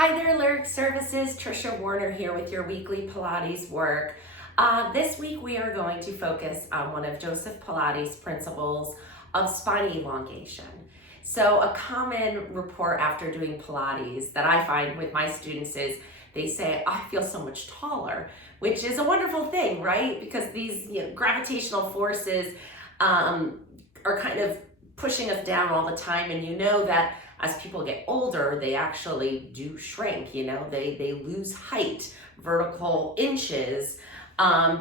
Hi there, Lyric Services. Trisha Warner here with your weekly Pilates work. This week we are going to focus on one of Joseph Pilates' principles of spine elongation. So a common report after doing Pilates that I find with my students is they say, I feel so much taller, which is a wonderful thing, right? Because these gravitational forces are kind of pushing us down all the time, and you know that as people get older, they actually do shrink, they lose height, vertical inches,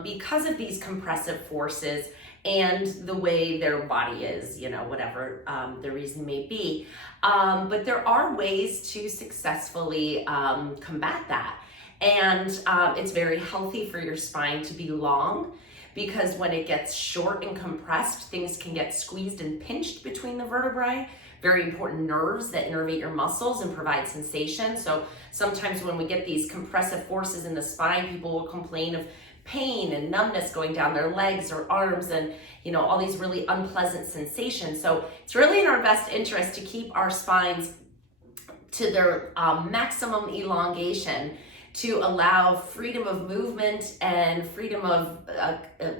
because of these compressive forces and the way their body is, whatever the reason may be. But there are ways to successfully combat that. And it's very healthy for your spine to be long, because when it gets short and compressed, things can get squeezed and pinched between the vertebrae. Very important nerves that innervate your muscles and provide sensation. So sometimes when we get these compressive forces in the spine, people will complain of pain and numbness going down their legs or arms and all these really unpleasant sensations. So it's really in our best interest to keep our spines to their maximum elongation, to allow freedom of movement and freedom of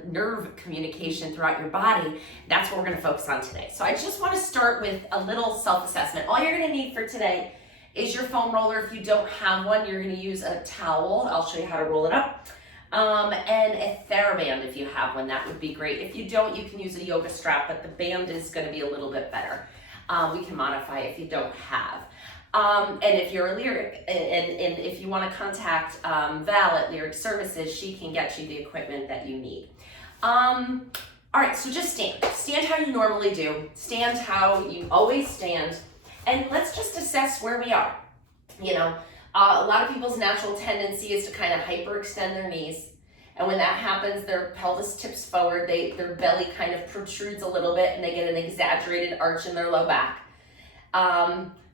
nerve communication throughout your body. That's what we're gonna focus on today. So I just wanna start with a little self-assessment. All you're gonna need for today is your foam roller. If you don't have one, you're gonna use a towel. I'll show you how to roll it up. And a TheraBand if you have one, that would be great. If you don't, you can use a yoga strap, but the band is gonna be a little bit better. We can modify if you don't have. And if you're a Lyric, and if you want to contact Val at Lyric Services, she can get you the equipment that you need. All right, so just stand. Stand how you normally do. Stand how you always stand. And let's just assess where we are. A lot of people's natural tendency is to kind of hyperextend their knees. And when that happens, their pelvis tips forward, their belly kind of protrudes a little bit, and they get an exaggerated arch in their low back.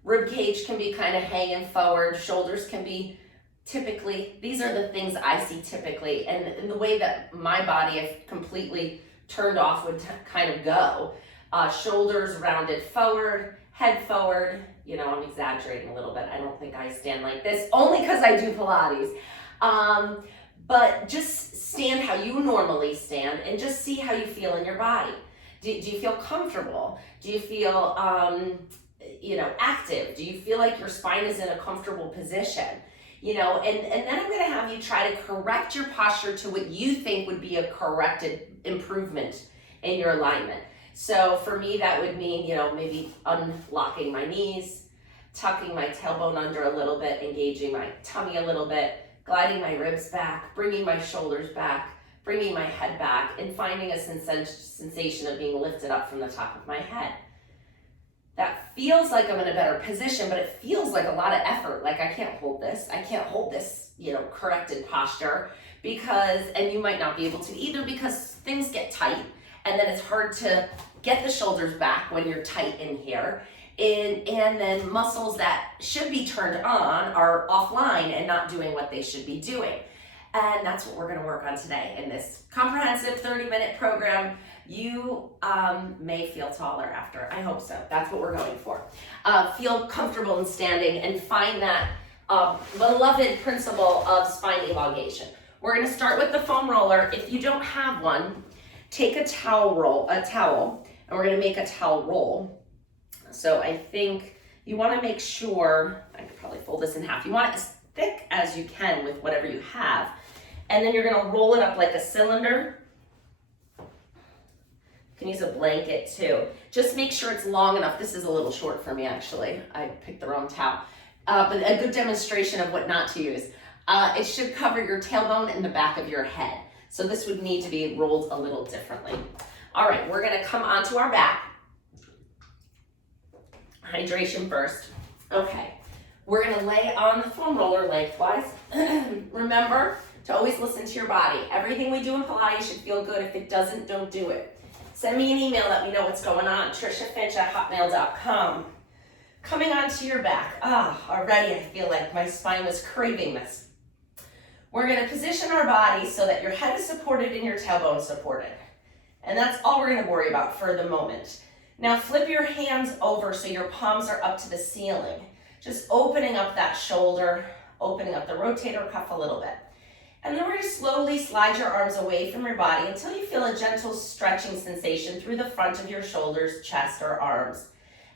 Rib cage can be kind of hanging forward. Shoulders can be typically, these are the things I see typically. And in the way that my body, if completely turned off, would kind of go. Shoulders rounded forward, head forward. I'm exaggerating a little bit. I don't think I stand like this, only because I do Pilates. But just stand how you normally stand and just see how you feel in your body. Do you feel comfortable? Do you feel active? Do you feel like your spine is in a comfortable position? And then I'm gonna have you try to correct your posture to what you think would be a corrected improvement in your alignment. So for me, that would mean, maybe unlocking my knees, tucking my tailbone under a little bit, engaging my tummy a little bit, gliding my ribs back, bringing my shoulders back, bringing my head back, and finding a sensation of being lifted up from the top of my head. That feels like I'm in a better position, but it feels like a lot of effort. Like I can't hold this, corrected posture, and you might not be able to either, because things get tight, and then it's hard to get the shoulders back when you're tight in here. And then muscles that should be turned on are offline and not doing what they should be doing. And that's what we're gonna work on today in this comprehensive 30-minute program. You may feel taller after. I hope so. That's what we're going for. Feel comfortable in standing and find that beloved principle of spine elongation. We're gonna start with the foam roller. If you don't have one, take a towel, and we're gonna make a towel roll. So I think you wanna make sure, I could probably fold this in half. You want it as thick as you can with whatever you have. And then you're gonna roll it up like a cylinder. You can use a blanket too. Just make sure it's long enough. This is a little short for me, actually. I picked the wrong towel. But a good demonstration of what not to use. It should cover your tailbone and the back of your head. So this would need to be rolled a little differently. All right, we're gonna come onto our back. Hydration first. Okay, we're gonna lay on the foam roller lengthwise. Remember to always listen to your body. Everything we do in Pilates should feel good. If it doesn't, don't do it. Send me an email, let me know what's going on. TrishaFinch@hotmail.com. Coming onto your back. Already I feel like my spine was craving this. We're gonna position our body so that your head is supported and your tailbone is supported. And that's all we're gonna worry about for the moment. Now flip your hands over so your palms are up to the ceiling. Just opening up that shoulder, opening up the rotator cuff a little bit. And then we're going to slowly slide your arms away from your body until you feel a gentle stretching sensation through the front of your shoulders, chest, or arms.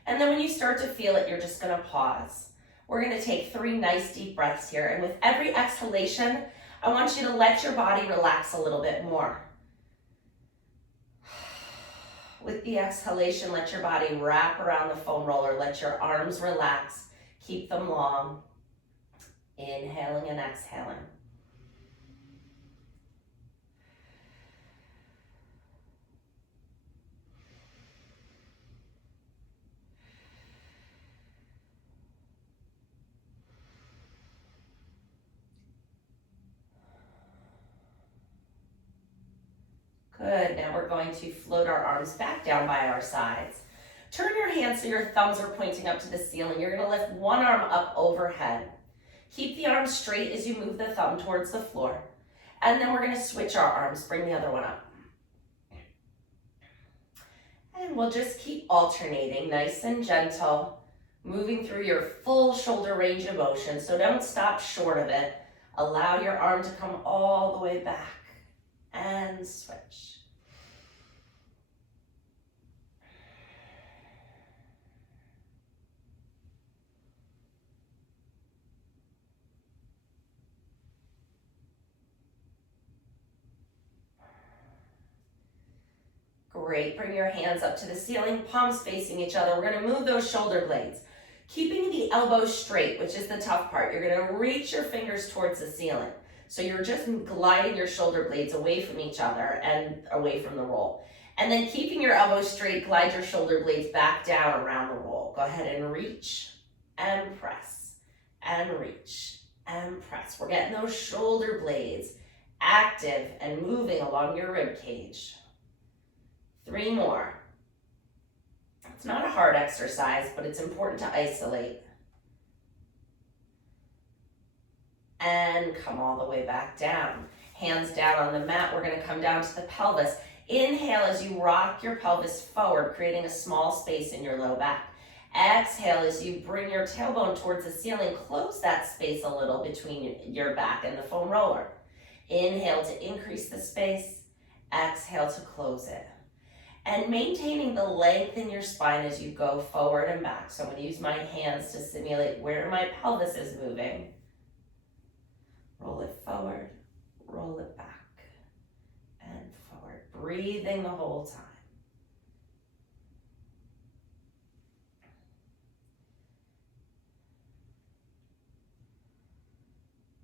And then when you start to feel it, you're just going to pause. We're going to take 3 nice deep breaths here. And with every exhalation, I want you to let your body relax a little bit more. With the exhalation, let your body wrap around the foam roller. Let your arms relax. Keep them long. Inhaling and exhaling. Good, now we're going to float our arms back down by our sides. Turn your hands so your thumbs are pointing up to the ceiling. You're gonna lift one arm up overhead. Keep the arm straight as you move the thumb towards the floor. And then we're gonna switch our arms, bring the other one up. And we'll just keep alternating, nice and gentle, moving through your full shoulder range of motion. So don't stop short of it. Allow your arm to come all the way back. And switch. Great, bring your hands up to the ceiling, palms facing each other. We're gonna move those shoulder blades. Keeping the elbows straight, which is the tough part. You're gonna reach your fingers towards the ceiling. So you're just gliding your shoulder blades away from each other and away from the roll. And then keeping your elbows straight, glide your shoulder blades back down around the roll. Go ahead and reach and press and reach and press. We're getting those shoulder blades active and moving along your rib cage. 3 more. It's not a hard exercise, but it's important to isolate. And come all the way back down. Hands down on the mat. We're going to come down to the pelvis. Inhale as you rock your pelvis forward, creating a small space in your low back. Exhale as you bring your tailbone towards the ceiling. Close that space a little between your back and the foam roller. Inhale to increase the space. Exhale to close it. And maintaining the length in your spine as you go forward and back. So I'm going to use my hands to simulate where my pelvis is moving. Roll it forward, roll it back, and forward. Breathing the whole time.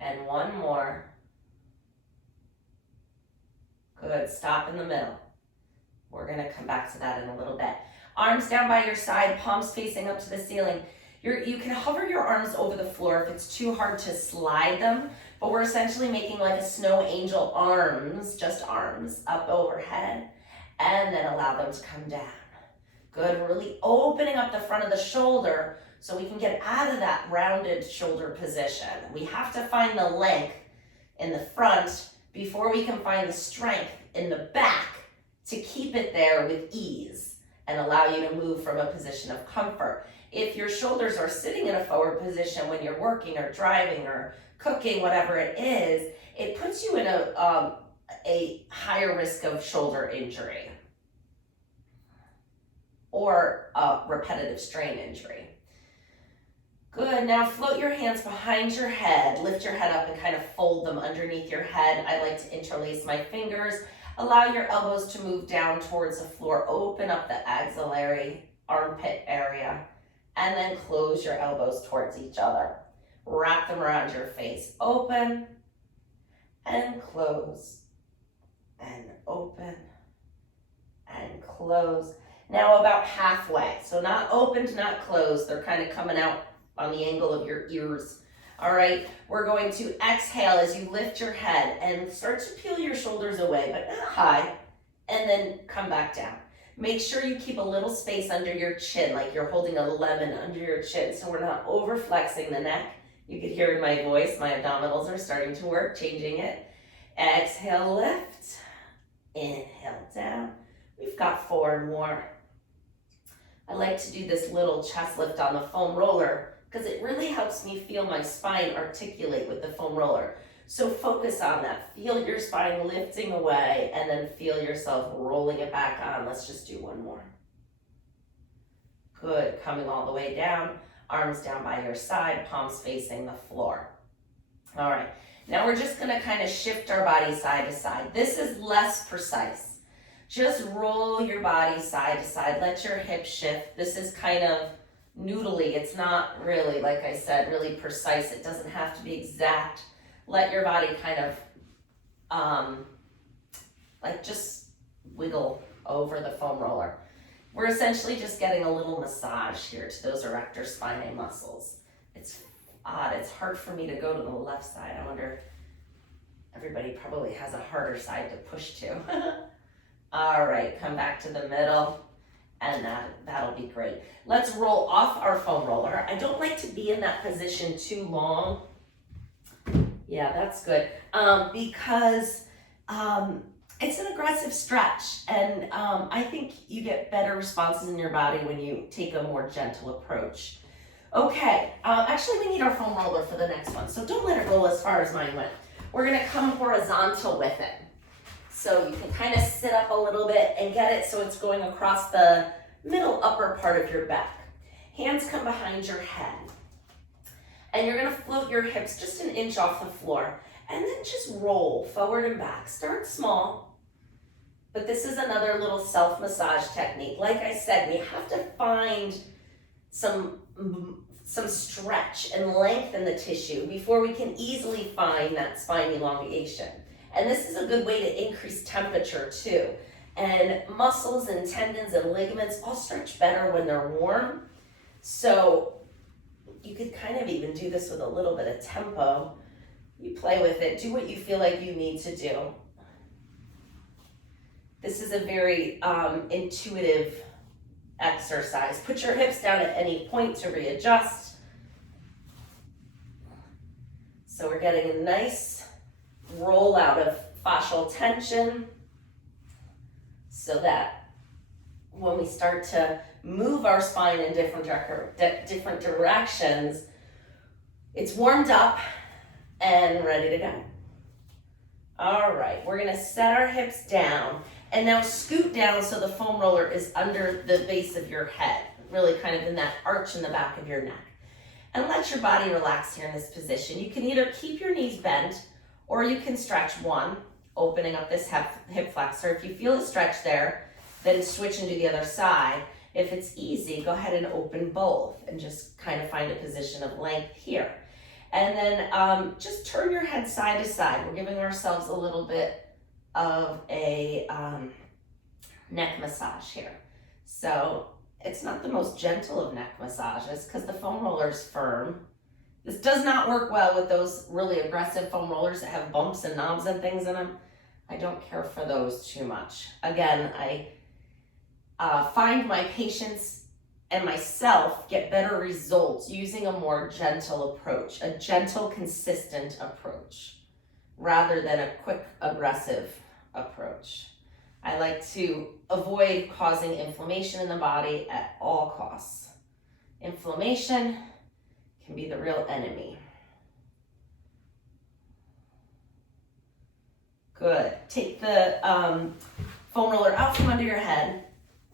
And one more. Good, stop in the middle. We're gonna come back to that in a little bit. Arms down by your side, palms facing up to the ceiling. You can hover your arms over the floor if it's too hard to slide them, but we're essentially making like a snow angel arms, just arms, up overhead, and then allow them to come down. Good, really opening up the front of the shoulder so we can get out of that rounded shoulder position. We have to find the length in the front before we can find the strength in the back to keep it there with ease and allow you to move from a position of comfort. If your shoulders are sitting in a forward position when you're working or driving or cooking, whatever it is, it puts you in a higher risk of shoulder injury or a repetitive strain injury. Good, now float your hands behind your head, lift your head up and kind of fold them underneath your head. I like to interlace my fingers. Allow your elbows to move down towards the floor. Open up the axillary armpit area and then close your elbows towards each other. Wrap them around your face. Open and close and open and close. Now about halfway. So not opened, not closed. They're kind of coming out on the angle of your ears. All right, we're going to exhale as you lift your head and start to peel your shoulders away, but not high, and then come back down. Make sure you keep a little space under your chin, like you're holding a lemon under your chin, so we're not over flexing the neck. You can hear in my voice, my abdominals are starting to work, changing it. Exhale, lift. Inhale, down. We've got 4 more. I like to do this little chest lift on the foam roller because it really helps me feel my spine articulate with the foam roller. So focus on that. Feel your spine lifting away and then feel yourself rolling it back on. Let's just do one more. Good, coming all the way down, arms down by your side, palms facing the floor. All right, now we're just gonna kind of shift our body side to side. This is less precise. Just roll your body side to side, let your hips shift. This is kind of noodly. It's not really, like I said, really precise. It doesn't have to be exact. Let your body kind of like just wiggle over the foam roller. We're essentially just getting a little massage here to those erector spinae muscles. It's odd, it's hard for me to go to the left side. I wonder, everybody probably has a harder side to push to. All right, come back to the middle, and that'll be great. Let's roll off our foam roller. I don't like to be in that position too long. Yeah, that's good, because it's an aggressive stretch, and I think you get better responses in your body when you take a more gentle approach. Okay, actually we need our foam roller for the next one, so don't let it roll as far as mine went. We're gonna come horizontal with it. So you can kind of sit up a little bit and get it so it's going across the middle upper part of your back. Hands come behind your head. And you're gonna float your hips just an inch off the floor and then just roll forward and back. Start small, but this is another little self-massage technique. Like I said, we have to find some stretch and length in the tissue before we can easily find that spine elongation. And this is a good way to increase temperature too. And muscles and tendons and ligaments all stretch better when they're warm. So you could kind of even do this with a little bit of tempo. You play with it, do what you feel like you need to do. This is a very intuitive exercise. Put your hips down at any point to readjust. So we're getting a nice roll out of fascial tension so that when we start to move our spine in different directions, it's warmed up and ready to go. All right, we're gonna set our hips down and now scoot down so the foam roller is under the base of your head, really kind of in that arch in the back of your neck. And let your body relax here in this position. You can either keep your knees bent or you can stretch one, opening up this hip flexor. If you feel a stretch there, then switch into the other side. If it's easy, go ahead and open both and just kind of find a position of length here. And then just turn your head side to side. We're giving ourselves a little bit of a neck massage here. So it's not the most gentle of neck massages because the foam roller is firm. This does not work well with those really aggressive foam rollers that have bumps and knobs and things in them. I don't care for those too much. Again, I find my patients and myself get better results using a more gentle approach, a gentle, consistent approach, rather than a quick, aggressive approach. I like to avoid causing inflammation in the body at all costs. Inflammation can be the real enemy. Good. Take the foam roller out from under your head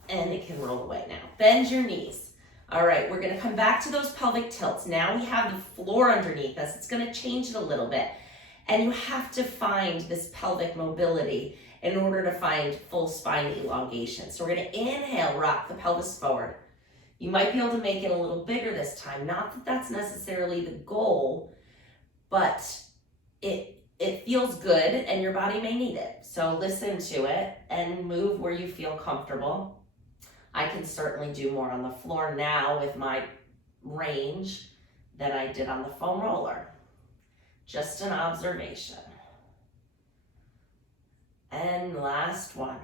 and it can roll away now. Bend your knees. All right, we're gonna come back to those pelvic tilts. Now we have the floor underneath us. It's gonna change it a little bit. And you have to find this pelvic mobility in order to find full spine elongation. So we're gonna inhale, rock the pelvis forward. You might be able to make it a little bigger this time. Not that that's necessarily the goal, but it feels good and your body may need it. So listen to it and move where you feel comfortable. I can certainly do more on the floor now with my range than I did on the foam roller. Just an observation. And last one.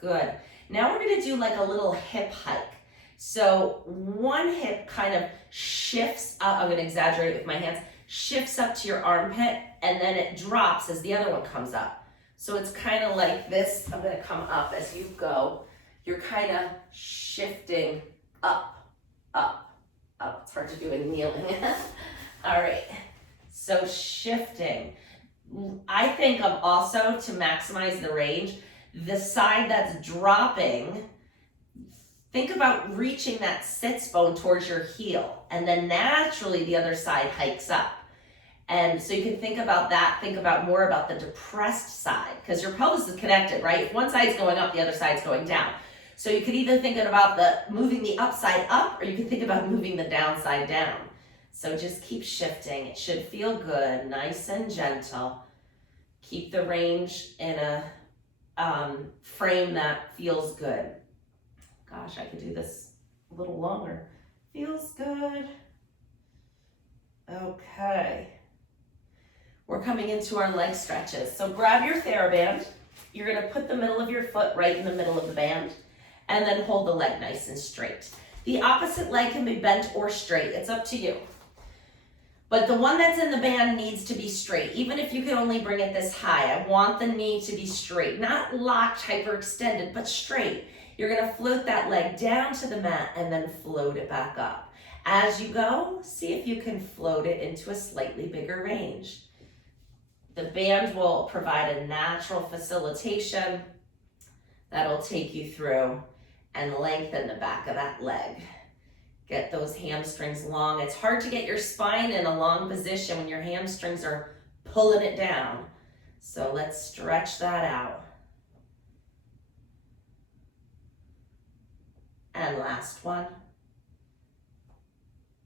Good. Now we're gonna do like a little hip hike. So one hip kind of shifts up, I'm gonna exaggerate with my hands, shifts up to your armpit and then it drops as the other one comes up. So it's kind of like this. I'm gonna come up as you go. You're kind of shifting up, up, Oh, it's hard to do in kneeling. All right, so shifting. I think of also, to maximize the range, the side that's dropping, think about reaching that sits bone towards your heel, and then naturally the other side hikes up. And so you can think about that, think about more about the depressed side, because your pelvis is connected, right? If one side's going up, the other side's going down. So you could either think about moving the upside up, or you can think about moving the downside down. So just keep shifting. It should feel good, nice and gentle. Keep the range in a frame that feels good. Gosh, I could do this a little longer. Feels good. Okay. We're coming into our leg stretches. So grab your TheraBand. You're gonna put the middle of your foot right in the middle of the band, and then hold the leg nice and straight. The opposite leg can be bent or straight. It's up to you. But the one that's in the band needs to be straight. Even if you can only bring it this high, I want the knee to be straight. Not locked, hyperextended, but straight. You're gonna float that leg down to the mat and then float it back up. As you go, see if you can float it into a slightly bigger range. The band will provide a natural facilitation that'll take you through and lengthen the back of that leg. Get those hamstrings long. It's hard to get your spine in a long position when your hamstrings are pulling it down. So let's stretch that out. And last one.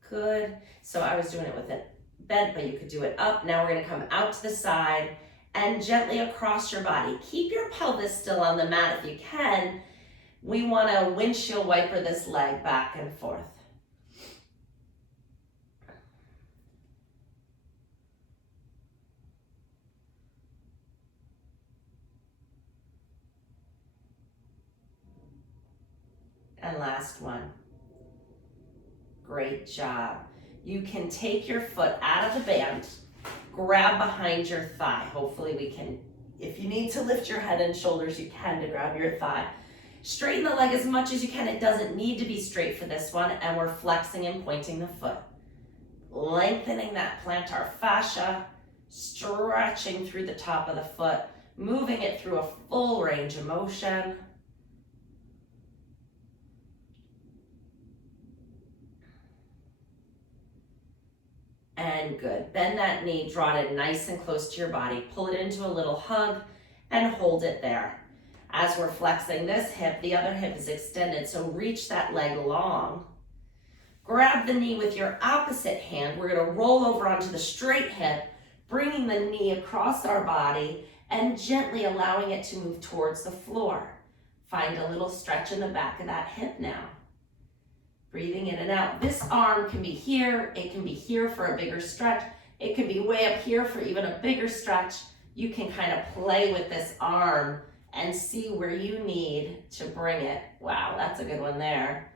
Good. So I was doing it with it bent, but you could do it up. Now we're gonna come out to the side and gently across your body. Keep your pelvis still on the mat if you can. We wanna windshield wiper this leg back and forth. And last one. Great job. You can take your foot out of the band, grab behind your thigh. Hopefully we can, if you need to lift your head and shoulders, you can to grab your thigh. Straighten the leg as much as you can. It doesn't need to be straight for this one, and we're flexing and pointing the foot. Lengthening that plantar fascia, stretching through the top of the foot, moving it through a full range of motion. And good. Bend that knee, draw it nice and close to your body. Pull it into a little hug and hold it there. As we're flexing this hip, the other hip is extended, so reach that leg long. Grab the knee with your opposite hand. We're gonna roll over onto the straight hip, bringing the knee across our body and gently allowing it to move towards the floor. Find a little stretch in the back of that hip now. Breathing in and out. This arm can be here. It can be here for a bigger stretch. It can be way up here for even a bigger stretch. You can kind of play with this arm and see where you need to bring it. Wow, that's a good one there.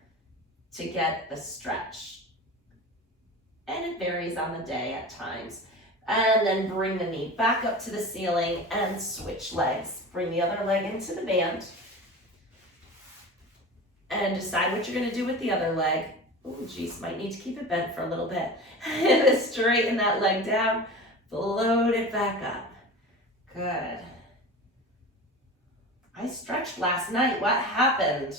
To get the stretch. And it varies on the day at times. And then bring the knee back up to the ceiling and switch legs. Bring the other leg into the band. And decide what you're gonna do with the other leg. Oh geez, might need to keep it bent for a little bit. And straighten that leg down, float it back up. Good. I stretched last night. What happened?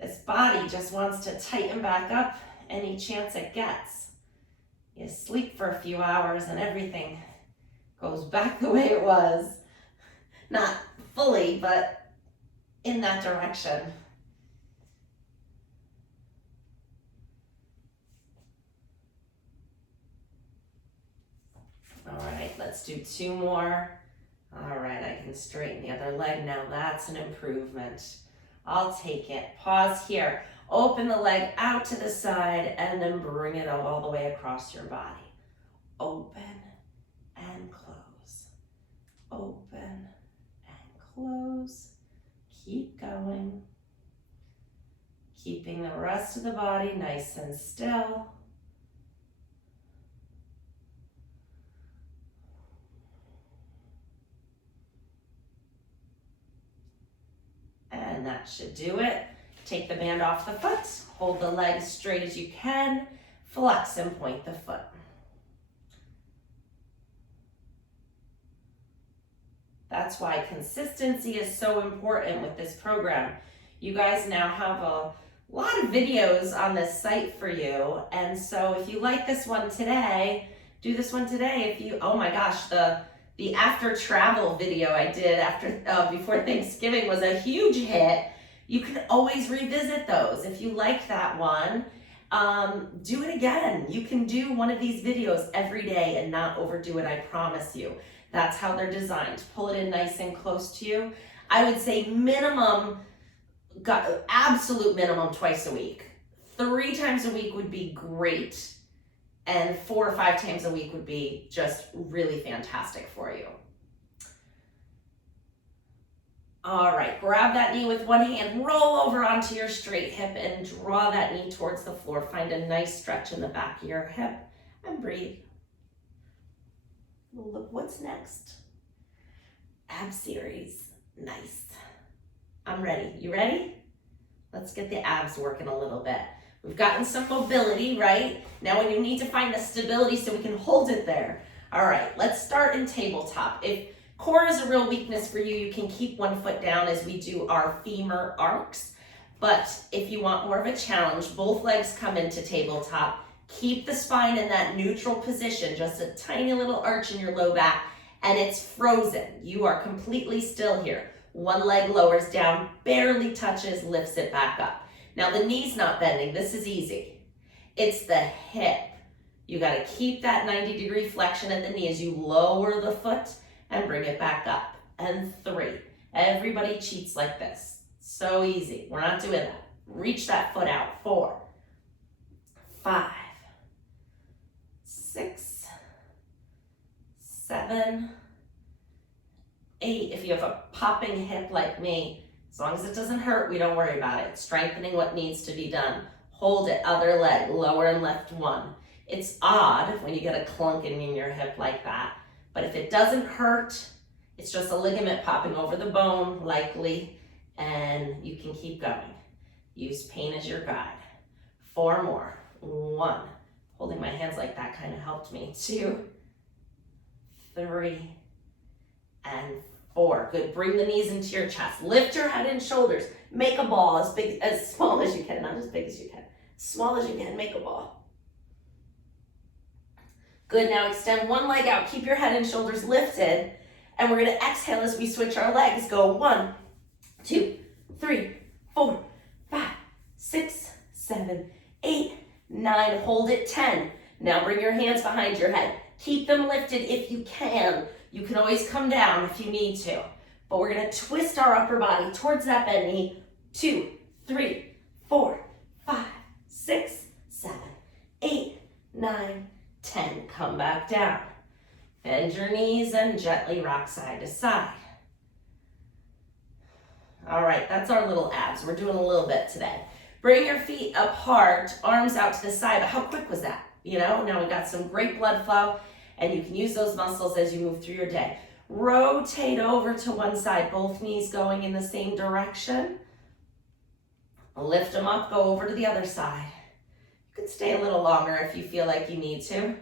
This body just wants to tighten back up any chance it gets. You sleep for a few hours and everything goes back the way it was. Not fully, but in that direction. All right, let's do two more. All right, I can straighten the other leg now. That's an improvement. I'll take it. Pause here. Open the leg out to the side and then bring it all the way across your body. Open and close. Open and close. Keep going. Keeping the rest of the body nice and still. And that should do it. Take the band off the foot, hold the leg as straight as you can, flex and point the foot. That's why consistency is so important with this program. You guys now have a lot of videos on this site for you. And so if you like this one today, do this one today. If you, oh my gosh, the after travel video I did before Thanksgiving was a huge hit. You can always revisit those. If you like that one, do it again. You can do one of these videos every day and not overdo it, I promise you. That's how they're designed. Pull it in nice and close to you. I would say absolute minimum twice a week. 3 times a week would be great. And 4 or 5 times a week would be just really fantastic for you. All right, grab that knee with one hand, roll over onto your straight hip and draw that knee towards the floor. Find a nice stretch in the back of your hip and breathe. Look what's next. Ab series. Nice. I'm ready. You ready? Let's get the abs working a little bit. We've gotten some mobility, right? Now when you need to find the stability so we can hold it there. All right, let's start in tabletop. If core is a real weakness for you, you can keep one foot down as we do our femur arcs. But if you want more of a challenge, both legs come into tabletop. Keep the spine in that neutral position, just a tiny little arch in your low back, and it's frozen. You are completely still here. One leg lowers down, barely touches, lifts it back up. Now the knee's not bending, this is easy. It's the hip. You gotta keep that 90-degree flexion at the knee as you lower the foot and bring it back up. And 3. Everybody cheats like this. So easy. We're not doing that. Reach that foot out. 4, 5, 6, 7, 8. If you have a popping hip like me, as long as it doesn't hurt, we don't worry about it. Strengthening what needs to be done. Hold it, other leg, lower and left 1. It's odd when you get a clunking in your hip like that, but if it doesn't hurt, it's just a ligament popping over the bone, likely, and you can keep going. Use pain as your guide. 4 more. 1. Holding my hands like that kind of helped me. 2, 3, and 4. Good. Bring the knees into your chest. Lift your head and shoulders. Make a ball as small as you can, not as big as you can. Small as you can, make a ball. Good. Now extend one leg out. Keep your head and shoulders lifted. And we're going to exhale as we switch our legs. Go 1, 2, 3, 4, 5, 6, 7, 8, 9. Hold it 10. Now bring your hands behind your head. Keep them lifted if you can. You can always come down if you need to. But we're going to twist our upper body towards that bent knee. 2, 3, 4, 5, 6, 7, 8, 9, 10. Come back down. Bend your knees and gently rock side to side. All right, that's our little abs. We're doing a little bit today. Bring your feet apart, arms out to the side. But how quick was that? You know, now we got some great blood flow, and you can use those muscles as you move through your day. Rotate over to one side, both knees going in the same direction. Lift them up, go over to the other side. You can stay a little longer if you feel like you need to,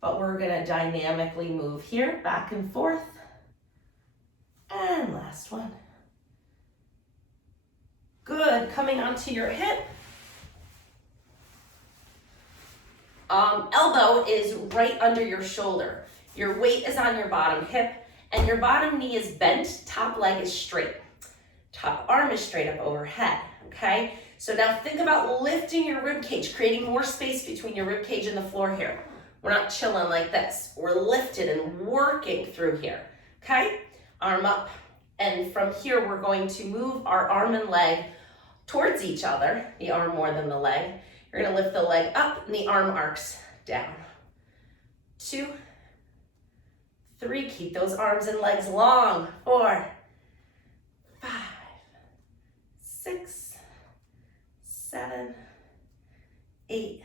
but we're gonna dynamically move here, back and forth. And last one. Good, coming onto your hip. Elbow is right under your shoulder. Your weight is on your bottom hip, and your bottom knee is bent, top leg is straight. Top arm is straight up overhead, okay? So now think about lifting your rib cage, creating more space between your rib cage and the floor here. We're not chilling like this. We're lifted and working through here, okay? Arm up, and from here we're going to move our arm and leg towards each other, the arm more than the leg. You're gonna lift the leg up and the arm arcs down. 2, 3, keep those arms and legs long. 4, 5, 6, 7, 8,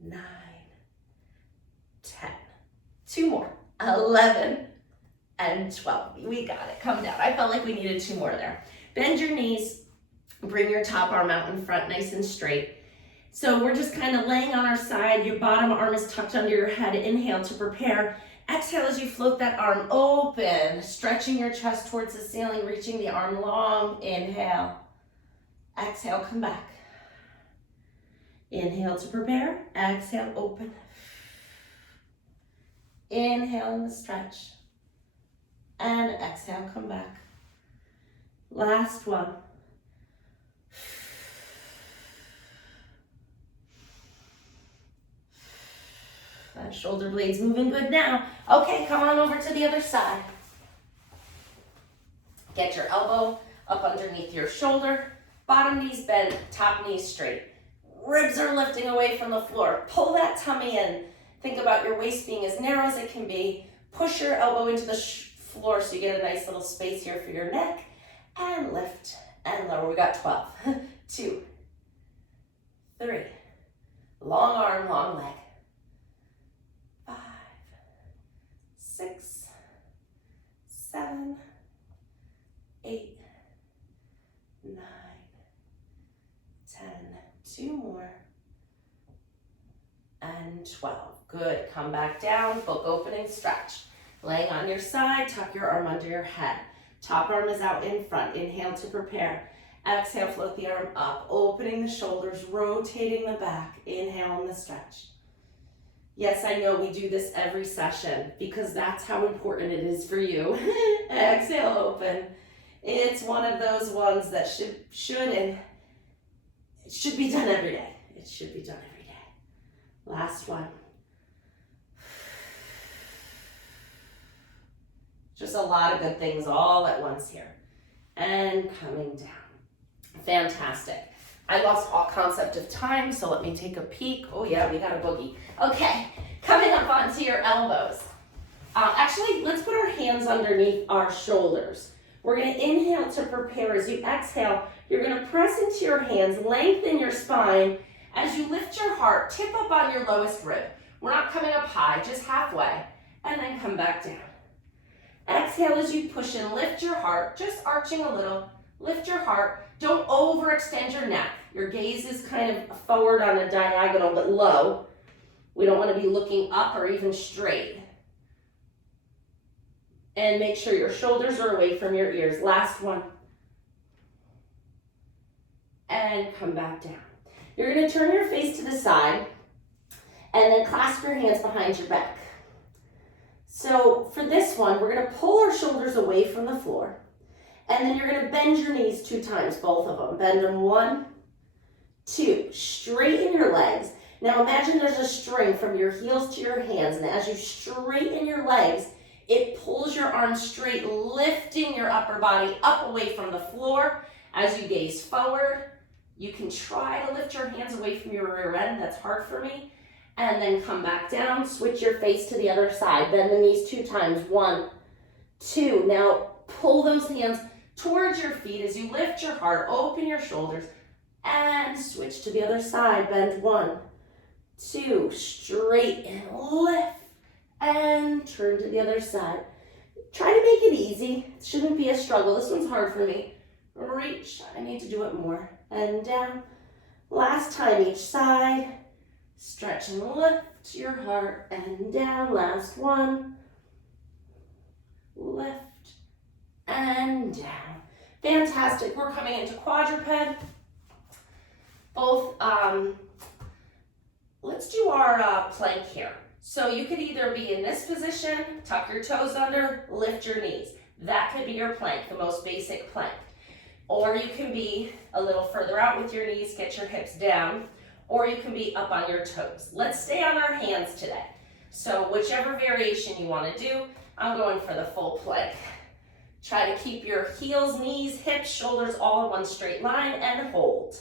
9, 10. 2 more. 11 and 12. We got it. Come down. I felt like we needed 2 more there. Bend your knees. Bring your top arm out in front, nice and straight. So we're just kind of laying on our side. Your bottom arm is tucked under your head. Inhale to prepare. Exhale as you float that arm open, stretching your chest towards the ceiling, reaching the arm long. Inhale. Exhale, come back. Inhale to prepare. Exhale, open. Inhale in the stretch. And exhale, come back. Last one. That shoulder blade's moving good now. Okay, come on over to the other side. Get your elbow up underneath your shoulder. Bottom knees bent, top knees straight. Ribs are lifting away from the floor. Pull that tummy in. Think about your waist being as narrow as it can be. Push your elbow into the floor so you get a nice little space here for your neck. And lift and lower. We got 12. 2, 3. Long arm, long leg. 5, 6, 7, 8, 9, 10. 2 more. And 12. Good. Come back down. Book opening stretch. Laying on your side, tuck your arm under your head. Top arm is out in front. Inhale to prepare. Exhale, float the arm up, opening the shoulders, rotating the back. Inhale in the stretch. Yes, I know we do this every session because that's how important it is for you. Exhale, open. It's one of those ones that should be done every day. It should be done every day. Last one. Just a lot of good things all at once here. And coming down. Fantastic. I lost all concept of time, so let me take a peek. Oh yeah, we got a boogie. Okay, coming up onto your elbows. Actually, let's put our hands underneath our shoulders. We're gonna inhale to prepare. As you exhale, you're gonna press into your hands, lengthen your spine. As you lift your heart, tip up on your lowest rib. We're not coming up high, just halfway, and then come back down. Exhale as you push and lift your heart, just arching a little. Lift your heart. Don't overextend your neck. Your gaze is kind of forward on a diagonal, but low. We don't want to be looking up or even straight. And make sure your shoulders are away from your ears. Last one. And come back down. You're going to turn your face to the side and then clasp your hands behind your back. So for this one, we're going to pull our shoulders away from the floor. And then you're going to bend your knees 2 times, both of them. Bend them 1, 2. Straighten your legs. Now imagine there's a string from your heels to your hands. And as you straighten your legs, it pulls your arms straight, lifting your upper body up away from the floor. As you gaze forward, you can try to lift your hands away from your rear end. That's hard for me. And then come back down, switch your face to the other side. Bend the knees 2 times, 1, 2. Now pull those hands towards your feet as you lift your heart, open your shoulders, and switch to the other side. Bend 1, 2, straighten, lift, and turn to the other side. Try to make it easy. It shouldn't be a struggle. This one's hard for me. Reach, I need to do it more. And down. Last time each side. Stretch and lift your heart and down. Last one. Lift and down. Fantastic. We're coming into quadruped. Both, let's do our plank here. So you could either be in this position, tuck your toes under, lift your knees. That could be your plank, the most basic plank. Or you can be a little further out with your knees, get your hips down. Or you can be up on your toes. Let's stay on our hands today. So whichever variation you want to do, I'm going for the full plank. Try to keep your heels, knees, hips, shoulders all in one straight line and hold.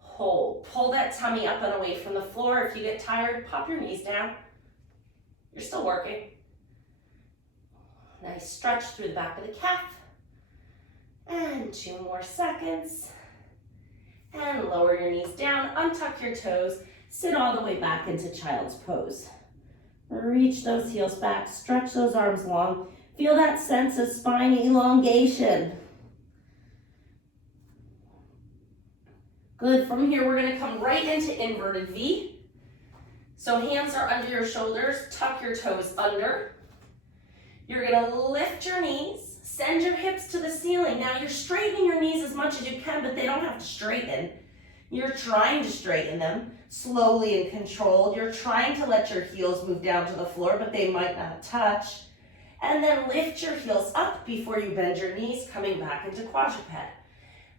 Hold. Pull that tummy up and away from the floor. If you get tired, pop your knees down. You're still working. Nice stretch through the back of the calf. And 2 more seconds. And lower your knees down, untuck your toes, sit all the way back into child's pose. Reach those heels back, stretch those arms long. Feel that sense of spine elongation. Good. From here, we're going to come right into inverted V. So hands are under your shoulders. Tuck your toes under. You're going to lift your knees. Send your hips to the ceiling. Now, you're straightening your knees as much as you can, but they don't have to straighten. You're trying to straighten them slowly and controlled. You're trying to let your heels move down to the floor, but they might not touch. And then lift your heels up before you bend your knees, coming back into quadruped.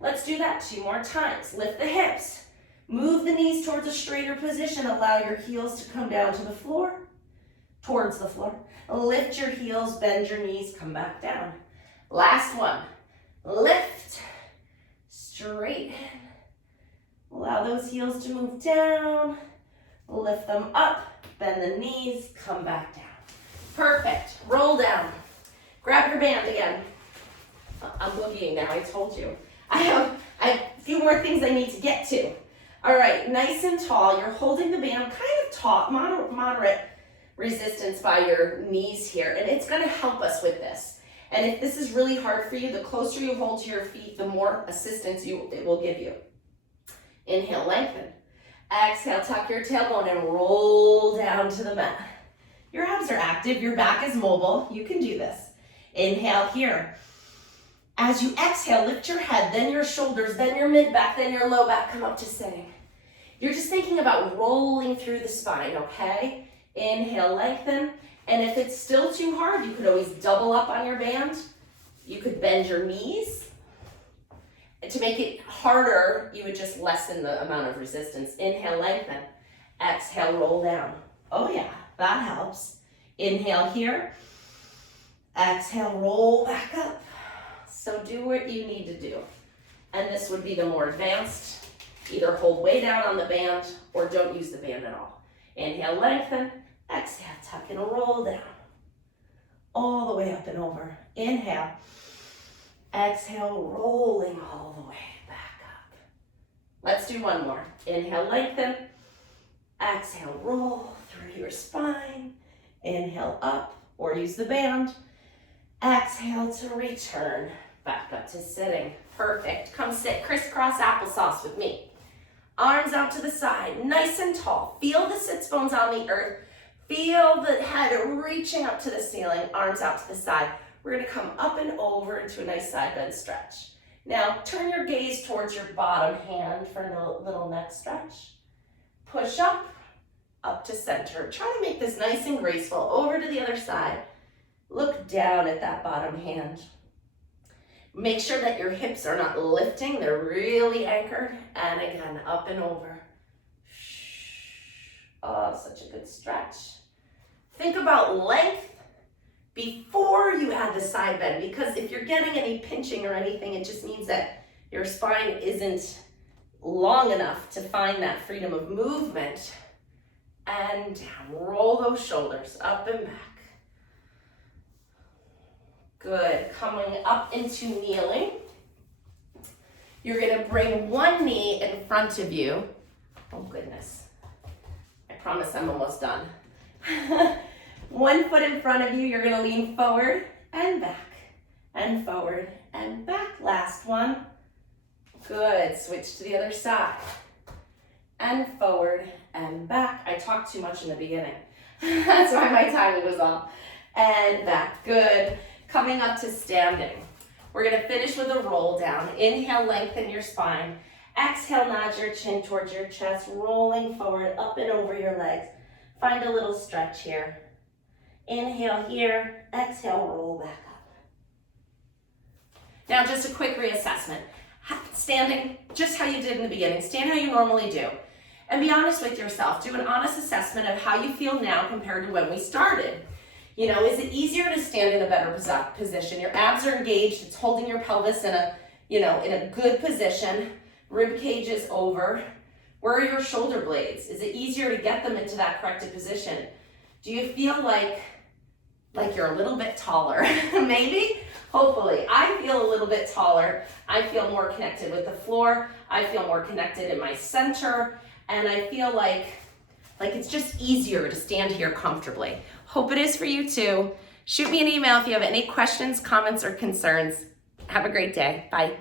Let's do that 2 more times. Lift the hips. Move the knees towards a straighter position. Allow your heels to come down to the floor, towards the floor. Lift your heels, bend your knees, come back down. Last one. Lift, straighten. Allow those heels to move down. Lift them up, bend the knees, come back down. Perfect. Roll down. Grab your band again. I'm boogieing now, I told you. I have a few more things I need to get to. All right, nice and tall. You're holding the band kind of taut, moderate resistance by your knees here, and it's going to help us with this. And if this is really hard for you, the closer you hold to your feet, the more assistance it will give you. Inhale, lengthen. Exhale, tuck your tailbone and roll down to the mat. Your abs are active, your back is mobile. You can do this. Inhale here. As you exhale, lift your head, then your shoulders, then your mid-back, then your low back, come up to sitting. You're just thinking about rolling through the spine, okay? Inhale, lengthen. And if it's still too hard, you could always double up on your band. You could bend your knees. To make it harder, you would just lessen the amount of resistance. Inhale, lengthen. Exhale, roll down. Oh yeah, that helps. Inhale here. Exhale, roll back up. So do what you need to do. And this would be the more advanced. Either hold way down on the band or don't use the band at all. Inhale, lengthen. Exhale, tuck and roll down. All the way up and over. Inhale. Exhale, rolling all the way back up. Let's do one more. Inhale, lengthen. Exhale, roll through your spine. Inhale, up or use the band. Exhale to return back up to sitting. Perfect. Come sit crisscross applesauce with me. Arms out to the side, nice and tall. Feel the sits bones on the earth. Feel the head reaching up to the ceiling, arms out to the side. We're going to come up and over into a nice side bend stretch. Now, turn your gaze towards your bottom hand for a little neck stretch. Push up to center. Try to make this nice and graceful. Over to the other side. Look down at that bottom hand. Make sure that your hips are not lifting. They're really anchored. And again, up and over. Oh, such a good stretch. Think about length before you add the side bend, because if you're getting any pinching or anything, it just means that your spine isn't long enough to find that freedom of movement. And down. Roll those shoulders up and back. Good. Coming up into kneeling. You're going to bring one knee in front of you. Oh, goodness. I promise I'm almost done. 1 foot in front of you. You're going to lean forward and back and forward and back. Last one. Good. Switch to the other side. And forward and back. I talked too much in the beginning. That's why my timing was off. And back. Good. Coming up to standing. We're going to finish with a roll down. Inhale, lengthen your spine. Exhale, nod your chin towards your chest, rolling forward, up and over your legs. Find a little stretch here. Inhale here. Exhale, roll back up. Now, just a quick reassessment. Standing just how you did in the beginning. Stand how you normally do. And be honest with yourself. Do an honest assessment of how you feel now compared to when we started. You know, is it easier to stand in a better position? Your abs are engaged. It's holding your pelvis in a good position. Rib cage is over. Where are your shoulder blades? Is it easier to get them into that corrected position? Do you feel like you're a little bit taller? Maybe? Hopefully. I feel a little bit taller. I feel more connected with the floor. I feel more connected in my center. And I feel like it's just easier to stand here comfortably. Hope it is for you too. Shoot me an email if you have any questions, comments, or concerns. Have a great day. Bye.